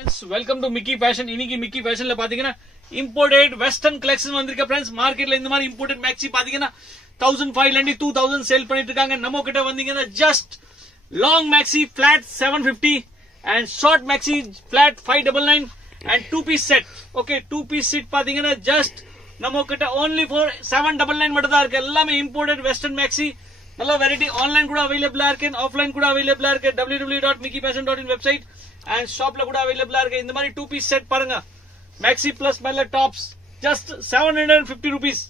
friends, welcome to Mickey Fashion. இன்னைக்கு Mickey Fashionல பாத்தீங்கன்னா imported western collection வந்திருக்க friends. மார்க்கெட்ல இந்த மாதிரி imported maxi பாத்தீங்கன்னா 1500 ல இருந்து 2000 சேல் பண்ணிட்டு இருக்காங்க. நம்ம கிட்ட வந்தீங்கன்னா just long maxi flat 750 and short maxi flat 599 and two piece set. Okay, two piece set பாத்தீங்கன்னா just நம்ம கிட்ட only for 799 மட்டும் தான் இருக்கு. எல்லாமே imported western maxi. நல்ல வெரைட்டி ஆன்லைன் கூட அவைலபிளா இருக்கு, ஆஃப்லைன் கூட அவைலபிளா இருக்கு. www.mickeyfashion.in வெப்சைட் அண்ட் ஷாப்ல கூட அவைலபிளா இருக்கு. இந்த மாதிரி டூ பீஸ் செட் பாருங்க, மேக்ஸி பிளஸ் மேல டாப்ஸ் ஜஸ்ட் 750 rupees.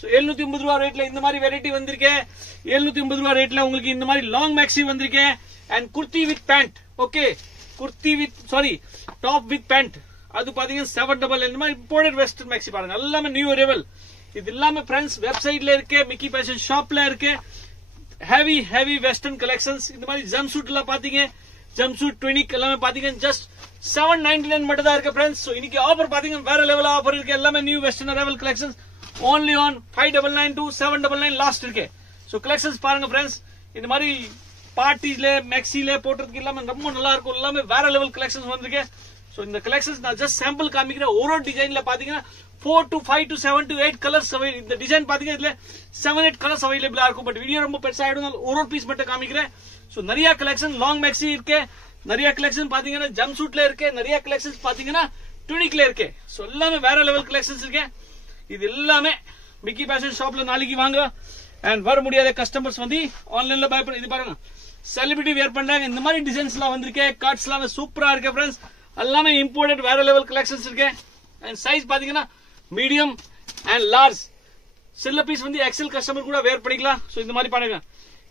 ஸோ 750 ரூபா ரேட்ல இந்த மாதிரி வெரைட்டி வந்திருக்கேன். 750 ரூபா ரேட்ல உங்களுக்கு இந்த மாதிரி லாங் மேக்ஸி வந்திருக்கேன் and kurti with pant. Okay, kurti with top with pant. அது பாத்தீங்கன்னா 799. இந்த மாதிரி இம்போர்ட்டட் வெஸ்டர்ன் மேக்ஸி பாருங்க, எல்லாமே நியூ அரைவல். இது எல்லாமே ஃப்ரெண்ட்ஸ் வெப்சைட்ல இருக்கு, மிக்கி ஃபேஷன் ஷாப்ல இருக்கு. heavy western collections. இந்த மாதிரி ஜம்ப் சூட்ல பாத்தீங்க, ஜம்ப் சூட் ட்வினிக் எல்லாமே பாத்தீங்க ஜஸ்ட் 799 மட்டும் தான் இருக்கு ஃப்ரெண்ட்ஸ். சோ இன்னைக்கு ஆஃபர் பாத்தீங்க வேற லெவல் ஆஃபர் இருக்கு. எல்லாமே new western arrival collections only on 599 to 799 last இருக்கு. சோ கலெக்ஷன்ஸ் பாருங்க ஃப்ரெண்ட்ஸ், இந்த மாதிரி பார்ட்டிஸ்ல மேக்ஸில போட்டுறதுக்கு எல்லாமே ரொம்ப நல்லா இருக்கும். எல்லாமே வேற லெவல் கலெக்ஷன்ஸ் வந்திருக்கு. சோ இந்த கலெக்ஷன்ஸ் நான் ஜஸ்ட் சாம்பிள் காமிக்கிறேன். ஒரு டிசைன்ல பாத்தீங்கன்னா 4 to 5 to 7 to 8 colours available. இந்த டிசைன் பாத்தீங்கன்னா இதுல 7-8 கலர்ஸ் அவைலபிளா இருக்கும். பட் வீடியோ ரொம்ப பெருசா ஆயிடும், ஒரு பீஸ் மட்டும் காமிக்கிறேன். சோ நிறைய கலெக்ஷன் லாங் மேக்ஸி இருக்கு, நிறைய கலெக்ஷன் பாத்தீங்கன்னா ஜம்ப் சூட்ல இருக்கு, நிறைய கலெக்ஷன்ஸ் பாத்தீங்கன்னா டுனிக்ல இருக்கு. சோ எல்லாமே வேற லெவல் கலெக்ஷன்ஸ் இருக்கு. இது எல்லாமே மிக்கி ஃபேஷன் ஷாப்ல நாளைக்கு வாங்க. அண்ட் வர முடியாத கஸ்டமர்ஸ் வந்து ஆன்லைன்ல பை பண்ணி. இது பாருங்க, செலிபிரிட்டி வேர் பண்றாங்க. இந்த மாதிரி டிசைன்ஸ் எல்லாம் வந்திருக்கு, கார்ட்ஸ் எல்லாமே சூப்பரா இருக்கு ஃப்ரெண்ட்ஸ். எல்லாமே இம்போர்ட்டட் வேற லெவல் கலெக்ஷன்ஸ் இருக்கு. அண்ட் சைஸ் பாத்தீங்கன்னா மீடியம் அண்ட் லார்ஜ். சில பீஸ் வந்து எக்ஸல் கஸ்டமர் கூட வேர் பண்ணிக்கலாம். சோ இந்த மாதிரி பாருங்க,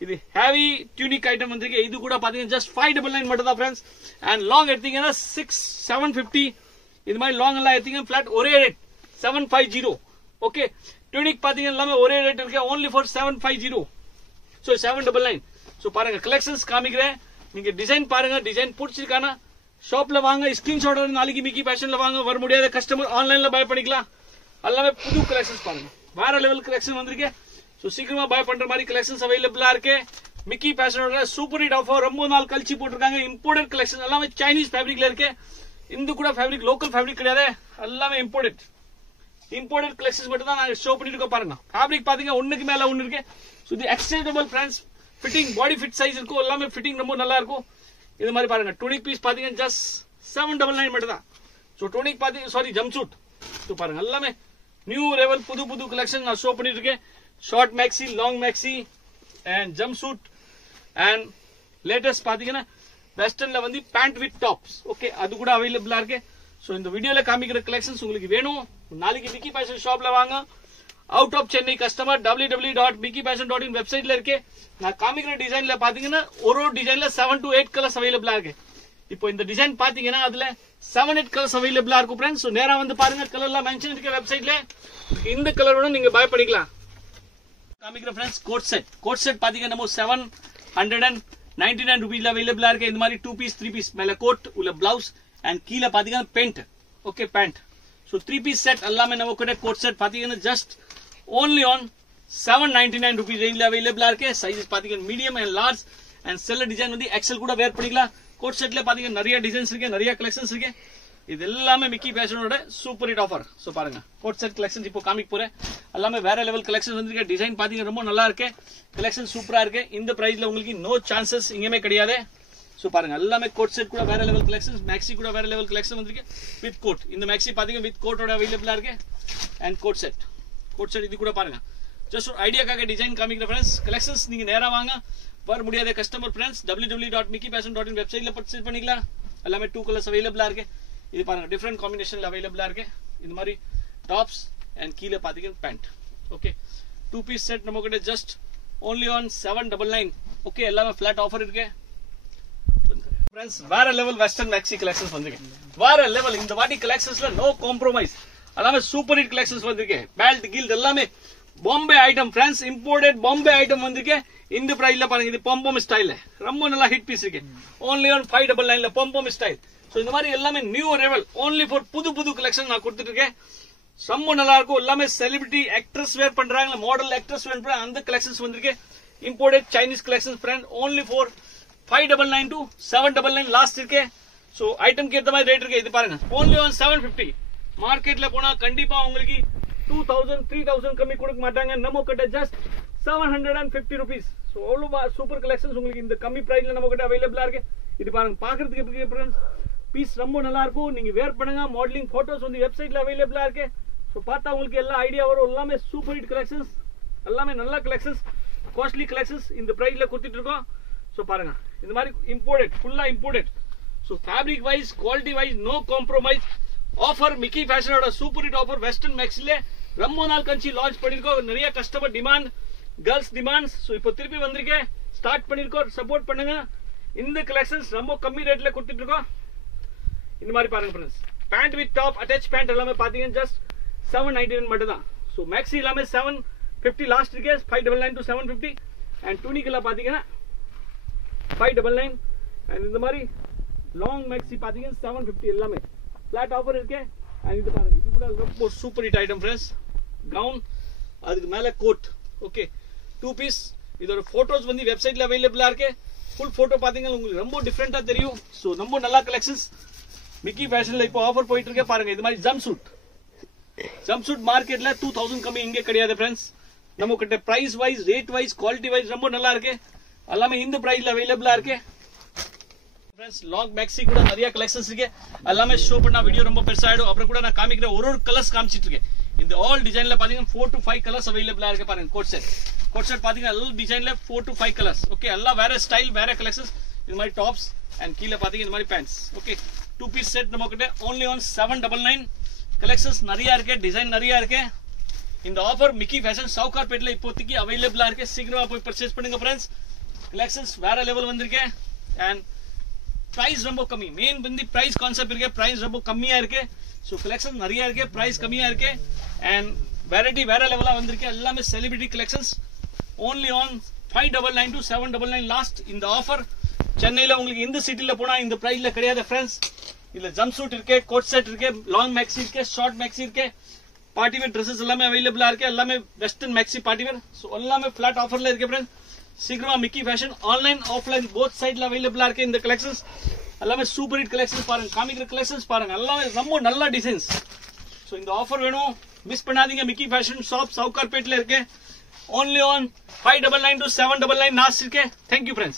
இது ஹெவி டியூனிக் ஐட்டம் வந்திருக்கு. இது கூட பாத்தீங்கன்னா ஜஸ்ட் 599 மட்டும் தான் ஃப்ரெண்ட்ஸ். அண்ட் லாங் எடுத்தீங்கன்னா 750. இந்த மாதிரி லாங் எல்லாம் எடுத்தீங்கன்னா பிளாட் ஒரே ரேட் 750. ஓகே, டியூனிக் பாத்தீங்கன்னா எல்லாமே ஒரே ரேட் இருக்கு, only for 750. சோ 799. சோ பாருங்க கலெக்ஷன்ஸ் காமிக்கிறேன், நீங்க டிசைன் பாருங்க. டிசைன் பிடிச்சிருக்கானா ஷாப்ல வாங்க, ஸ்கிரீன்ஷாட் நாளைக்கு மிக்கி ஃபேஷன்ல வாங்க. வர முடியாத கஸ்டமர் ஆன்லைன்ல பை பண்ணிக்கலாம். எல்லாமே புது கலெக்ஷன்ஸ் பாருங்க, வேற லெவல் கலெக்ஷன் வந்திருக்கு. சோ சீக்கிரமா பை பண்ற மாதிரி கலெக்ஷன்ஸ் அவைலபிளா இருக்கு. மிக்கி ஃபேஷனோட சூப்பர் ஹிட் ஆஃபர் ரொம்ப நாள் கழிச்சு போட்டிருக்காங்க. இம்போர்ட்டட் கலெக்ஷன் எல்லாமே சைனீஸ் ஃபேப்ரிக்ல இருக்கு. இந்த கூட ஃபேப்ரிக் லோக்கல் ஃபேப்ரிக் கிடையாது, எல்லாமே இம்போர்ட்டட் கலெக்ஷன்ஸ் மட்டும் தான் நாங்க ஷோ பண்ணிட்டு இருக்கோம். பாருங்க ஃபேப்ரிக் பாத்தீங்க ஒண்ணுக்கு மேல ஒண்ணு இருக்கு. சோ இது எக்ஸ்டெண்டபிள் ஃப்ரெண்ட்ஸ், ஃபிட்டிங் பாடி ஃபிட் சைஸ் இருக்கும். எல்லாமே ஃபிட்டிங் ரொம்ப நல்லா இருக்கும். இது மாதிரி பாருங்க, டுனிக் பீஸ் பாத்தீங்கன்னா ஜஸ்ட் 799 மட்டும் தான். சோ டுனிக் பாத்தீங்க ஜம்ப் சூட். சோ பாருங்க எல்லாமே நியூ லெவல் புது கலெக்ஷன் நான் ஷோ பண்ணிட்டு இருக்கேன். Short maxi, long maxi and jumpsuit and latest பாத்தீங்கன்னா வெஸ்டர்ன்ல வந்து பேண்ட் வித் டாப்ஸ். ஓகே, அது கூட அவைலபிளா இருக்கு. சோ இந்த வீடியோல காமிக்கிற கலெக்ஷன்ஸ் உங்களுக்கு வேணும், நாளைக்கு மிக்கி ஃபேஷன் ஷாப்ல வாங்க. Out of Chennai customer www.mickeyfashion.in வெப்சைட்ல இருக்கு. நான் காமிக்கிற டிசைன்ல பாத்தீங்கன்னா ஒரு டிசைன்ல 7 to 8 கலர்ஸ் அவைலபிளா இருக்கு. இப்போ இந்த டிசைன் பாத்தீங்கன்னா அதுல 7-8 கலர்ஸ் அவைலபிளா இருக்கும் ஃப்ரெண்ட்ஸ். சோ நேரா வந்து பாருங்க, கலர் எல்லாம் மென்ஷன் இருக்கு வெப்சைட்ல. இந்த கலரோட நீங்க பை பண்ணிக்கலாம். காமிக்கிற ஃப்ரெண்ட்ஸ் கோட் செட் பாத்தீங்கன்னா நம்ம 799 ரூபீஸ்ல அவைலபிளா இருக்கு. இந்த மாதிரி 2 பீஸ் 3 பீஸ் மேல கோட் உள்ள பிளவுஸ் அண்ட் கீழ பாத்தீங்கன்னா pant. Okay, pant. So 3 piece set எல்லாமே நம்ம கூட கோட் செட் பாத்தீங்கன்னா ஜஸ்ட் only on 799 rupees ரேஞ்ச்ல அவைலபிளா இருக்கு. சைஸஸ் பாத்தீங்கன்னா மீடியம் அண்ட் லார்ஜ் அண்ட் சில டிசைன் வந்து எக்ஸல் கூட வேர் பண்ணிக்கலாம். கோட் செட்ல பாத்தீங்கன்னா நிறைய டிசைன்ஸ் இருக்கு, நிறைய கலெக்ஷன்ஸ் இருக்கு. இது எல்லாமே மிக்கி ஃபேஷனோட சூப்பர் ஹிட் ஆஃபர். சோ பாருங்க கோட் செட் கலெக்ஷன்ஸ் இப்போ காமிக்க போறேன். எல்லாமே வேற லெவல் கலெக்ஷன் வந்திருக்கு. டிசைன் பாத்தீங்கன்னா ரொம்ப நல்லா இருக்கு, கலெக்ஷன் சூப்பரா இருக்கு. இந்த பிரைஸ்ல உங்களுக்கு நோ சான்சஸ் எங்கேயுமே கிடையாது. சோ பாருங்க எல்லாமே கோட் செட் கூட வேற லெவல் கலெக்ஷன்ஸ், மேக்ஸி கூட வேற லெவல் கலெக்ஷன் வந்திருக்கு வித் கோட். இந்த மேக்ஸி பாத்தீங்கன்னா வித் கோட்டோட அவைலபிளா இருக்கு. அண்ட் கோட் செட் இது கூட பாருங்க. ஜஸ்ட் ஒரு ஐடியாக்காக டிசைன் காமிக்கிற ஃப்ரெண்ட்ஸ். கலெக்ஷன்ஸ் நீங்க நேரா வாங்க. வர முடியாத கஸ்டமர் ஃப்ரெண்ட்ஸ் www.mickeyfashion.in வெப்சைட்ல பர்ச்சேஸ் பண்ணிக்கலாம். எல்லாமே 2 கலர்ஸ் அவைலபிளா இருக்கு. இது பாருங்க டிஃபரெண்ட் காம்பினேஷன்ல அவைலபிளா இருக்கு. இந்த மாதிரி டாப்ஸ் அண்ட் கீழே பாத்தீங்கன்னா பேண்ட். ஓகே, 2 பீஸ் செட் நம்ம கிட்ட ஜஸ்ட் only on 799. ஓகே, எல்லாமே ஃபிளாட் ஆஃபர் இருக்கு ஃப்ரெண்ட்ஸ். வேற லெவல் வெஸ்டர்ன் மேக்ஸி கலெக்ஷன்ஸ் வந்திருக்கு. வேற லெவல் இந்த வாட்டி கலெக்ஷன்ஸ்ல நோ காம்ப்ரமைஸ். எல்லாமே சூப்பர் ஹிட் கலெக்ஷன்ஸ் வந்திருக்கு. பெல்ட் கில்ட் எல்லாமே Bombay item friends, imported Bombay item வந்திருக்கு. இந்த பிரைஸ்ல பாருங்க, இது பம்பம் ஸ்டைல் ரொம்ப நல்லா ஹிட் பீஸ் இருக்கு. only on 599 பம்பம் ஸ்டைல். சோ இந்த மாதிரி எல்லாமே நியூ அரைவல் only for புது கலெக்ஷன் நான் கொடுத்துட்டு இருக்கேன். ரொம்ப நல்லா இருக்கும். எல்லாமே செலிபிரிட்டி ஆக்ட்ரஸ் வேர் பண்றாங்க, மாடல் ஆக்ட்ரஸ் வேர் பண்றாங்க. அந்த கலெக்ஷன்ஸ் வந்திருக்கு. Imported Chinese collections friend only for 599 to 799 last இருக்கு. சோ ஐட்டம்க்கு ஏத்த மாதிரி ரேட் இருக்கு. இது பாருங்க only on 750. மார்க்கெட்ல போனா கண்டிப்பா உங்களுக்கு 2000 3000 கம்மி கொடுக்க மாட்டாங்க. நம்ம கிட்ட ஜஸ்ட் 750 rupees. சோ அவ்வளவு சூப்பர் கலெக்ஷன்ஸ் உங்களுக்கு இந்த கம்மி பிரைஸ்ல நம்ம கிட்ட அவைலபிளா இருக்கு. இது பாருங்க பாக்குறதுக்கு எப்படி இருக்கு फ्रेंड्स, பீஸ் ரொம்ப நல்லா இருக்கும். நீங்க வேர் பண்ணுங்க. மாடலிங் போட்டோஸ் வந்து வெப்சைட்ல அவைலபிளா இருக்கு. சோ பார்த்தா உங்களுக்கு எல்லா ஐடியா வரும். எல்லாமே சூப்பர் ஹிட் கலெக்ஷன்ஸ், எல்லாமே நல்ல கலெக்ஷன்ஸ், காஸ்ட்லி கலெக்ஷன்ஸ் இந்த பிரைஸ்ல கொடுத்துட்டு இருக்கோம். சோ பாருங்க இந்த மாதிரி இம்போர்ட்டட், ஃபுல்லா imported. So fabric wise, quality wise no compromise. Offer Mickey ஃபேஷனோட சூப்பர் ஹிட் ஆஃபர் வெஸ்டர்ன் மேக்ஸ்ல ரொம்ப நாள் கழிச்சு லான்ச் பண்ணிருக்கோம். நிறைய customer demand, girls demands. So இப்போ திருப்பி வந்திருக்கேன், ஸ்டார்ட் பண்ணிருக்கோம். சப்போர்ட் பண்ணுங்க. இந்த கலெக்ஷன்ஸ் ரொம்ப கம்மி ரேட்ல கொடுத்துட்டு இருக்கோம். இந்த மாதிரி பாருங்க friends, pant with top attach pant எல்லாமே பாத்தீங்கன்னா ஜஸ்ட் 799 மட்டும் தான். சோ மேக்ஸி எல்லாமே 750 லாஸ்ட் இருக்கு, 599 to 750. அண்ட் டூனிக் எல்லாம் பாத்தீங்கன்னா 599. அண்ட் இந்த மாதிரி லாங் மேக்ஸி பாத்தீங்கன்னா 750 எல்லாமே ஃபிளாட் ஆஃபர் இருக்கு. அண்ட் இது பாருங்க, இது கூட ரொம்ப super hit item friends. Gown, அதுக்கு மேல கோட். Okay 2 piece. இதோட போட்டோஸ் வந்து வெப்சைட்ல அவைலபிளா இருக்கு. ஃபுல் போட்டோ பாத்தீங்கன்னா உங்களுக்கு ரொம்ப டிஃபரெண்டா தெரியும். சோ ரொம்ப நல்ல கலெக்ஷன்ஸ் மிக்கி ஃபேஷன்ல இப்போ ஆஃபர் போயிட்டு இருக்கு. பாருங்க இது மாதிரி ஜம்ப் சூட் மார்க்கெட்ல 2000 கம்மி இங்கே கிடையாது फ्रेंड्स. நம்ம கிட்ட price wise, rate wise, quality wise ரொம்ப நல்லா இருக்கு. எல்லாமே இந்த பிரைஸ்ல அவைலபிளா இருக்கு फ्रेंड्स. லாங் மேக்ஸி கூட நிறைய கலெக்ஷன்ஸ் இருக்கு. எல்லாமே ஷோ பண்ணா வீடியோ ரொம்ப பெருசாயிடும். அப்புறம் கூட நான் காமிக்கிற ஒரு கலர்ஸ் காமிச்சிட்டு இருக்கேன். இந்த ஆல் டிசைன்ல பாத்தீங்கன்னா 4 to 5 கலர்ஸ் அவைலபிளா இருக்கு. பாருங்க கோட் செட் பாத்தீங்கன்னா எல்லா டிசைன்ல 4 to 5 கலர்ஸ். ஓகே எல்லாம் வேற ஸ்டைல், வேற கலெக்ஷன்ஸ். இது மாதிரி டாப்ஸ் அண்ட் கீழே பாத்தீங்கன்னா இந்த மாதிரி பேண்ட்ஸ். ஓகே 2 பீஸ் செட் நம்ம கிட்ட only on 799. கலெக்ஷன்ஸ் நிறைய இருக்கு, டிசைன் நிறைய இருக்கு. இந்த ஆஃபர் மிக்கி ஃபேஷன் சவுகார்பேட்ல இப்போதைக்கு அவைலபிளா இருக்கு. சீக்கிரமா போய் பர்ச்சேஸ் பண்ணுங்க फ्रेंड्स. கலெக்ஷன்ஸ் வேற லெவல் வந்திருக்கு. அண்ட் பிரைஸ் ரொம்ப கம்மி. மெயின் வந்து பிரைஸ் கான்செப்ட் இருக்கு. பிரைஸ் ரொம்ப கம்மியா இருக்கு. சோ கலெக்ஷன் நிறைய இருக்கு, பிரைஸ் கம்மியா இருக்கு. அண்ட் வெரைட்டி வேற லெவலா வந்திருக்கு. எல்லாமே celebrity collections. only on 599 to 799 last இந்த ஆஃபர். சென்னையில உங்களுக்கு இந்த சிட்டில போனா இந்த பிரைஸ்ல கிடையாது फ्रेंड्स. இதுல ஜம்ப் சூட் இருக்கு, கோட் செட் இருக்கு, லாங் மேக்ஸி இருக்கு, ஷார்ட் மேக்ஸி இருக்கு, பார்ட்டி வேர் ட்ரெஸ்ஸஸ் எல்லாமே அவைலபிளா இருக்கு. எல்லாமே western maxi party wear. So எல்லாமே ஃபிளாட் ஆஃபர்ல இருக்கு फ्रेंड्स. சீக்கிரமா Mickey fashion online offline both சைடுல அவைலபிளா இருக்கு. இந்த கலெக்ஷன்ஸ் எல்லாமே சூப்பர் ஹிட் கலெக்ஷன்ஸ். பாருங்க காமிக்கிற கலெக்ஷன்ஸ் பாருங்க, எல்லாமே ரொம்ப நல்ல டிசைன்ஸ். சோ இந்த ஆஃபர் வேணும், மிஸ் பண்ணாதீங்க. மிக்கி ஃபேஷன் ஷாப் சவுகார்பேட்ல இருக்கு. only on 599 to 799 லாஸ்ட் இருக்கு. Thank you friends.